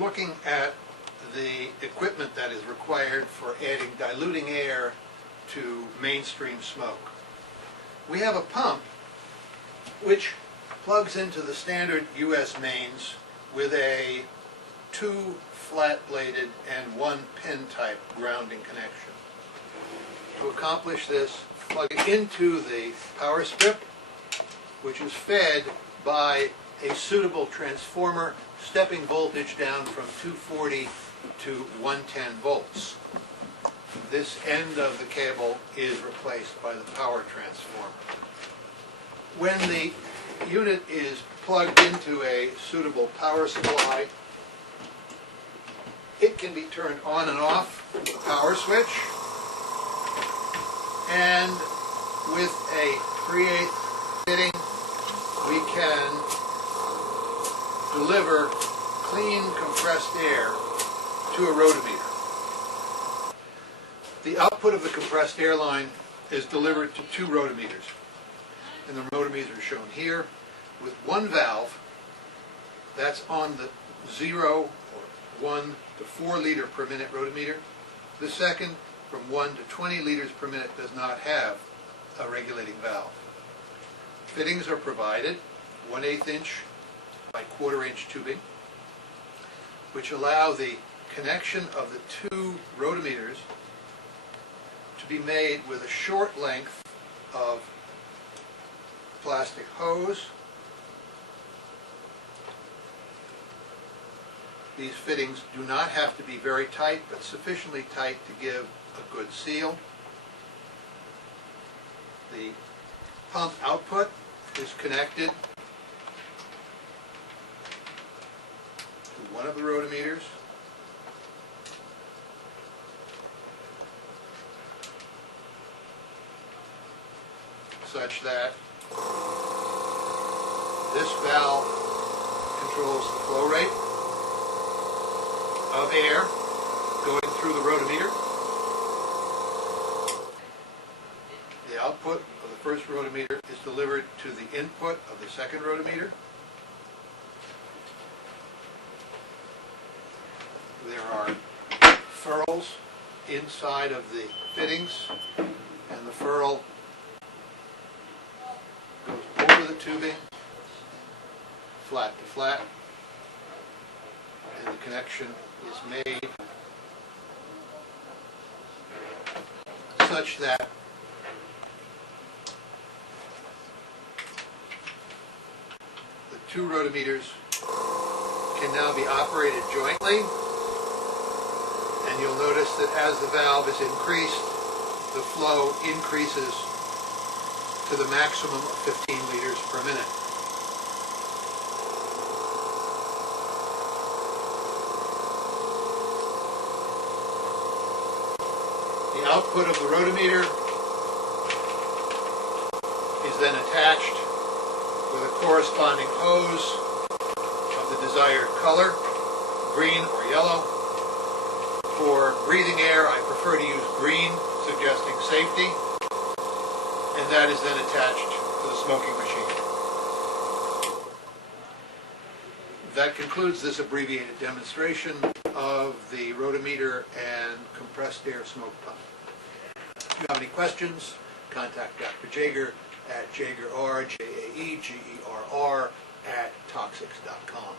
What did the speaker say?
looking at the equipment that is required for adding diluting air to mainstream smoke. We have a pump which plugs into the standard US mains with a 2 flat-bladed and 1 pin type grounding connection. To accomplish this, plug it into the power strip, which is fed by a suitable transformer stepping voltage down from 240 to 110 volts. This end of the cable is replaced by the power transformer. When the unit is plugged into a suitable power supply, it can be turned on and off with the power switch, and with a 3/8 fitting we can deliver clean compressed air to a rotometer. The output of the compressed air line is delivered to 2 rotometers, and the rotometers are shown here with one valve that's on the 0 or 1 to 4 liter per minute rotometer. The second, from 1 to 20 liters per minute, does not have a regulating valve. Fittings are provided, 1/8 inch by 1/4 inch tubing, which allow the connection of the 2 rotometers to be made with a short length of plastic hose. These fittings do not have to be very tight, but sufficiently tight to give a good seal. The pump output is connected to one of the rotometers. Such that this valve controls the flow rate of air going through the rotometer. The output of the first rotometer is delivered to the input of the second rotometer. There are furls inside of the fittings, and the furl goes over the tubing, flat to flat, and the connection is made such that the 2 rotometers can now be operated jointly, and you'll notice that as the valve is increased, the flow increases to the maximum of 15 liters per minute. The output of the rotometer is then attached with a corresponding hose of the desired color, green or yellow. For breathing air, I prefer to use green, suggesting safety, and that is then attached to the smoking machine. That concludes this abbreviated demonstration of the rotometer and compressed air smoke pump. If you have any questions, contact Dr. Jaeger at jagerr@toxics.com.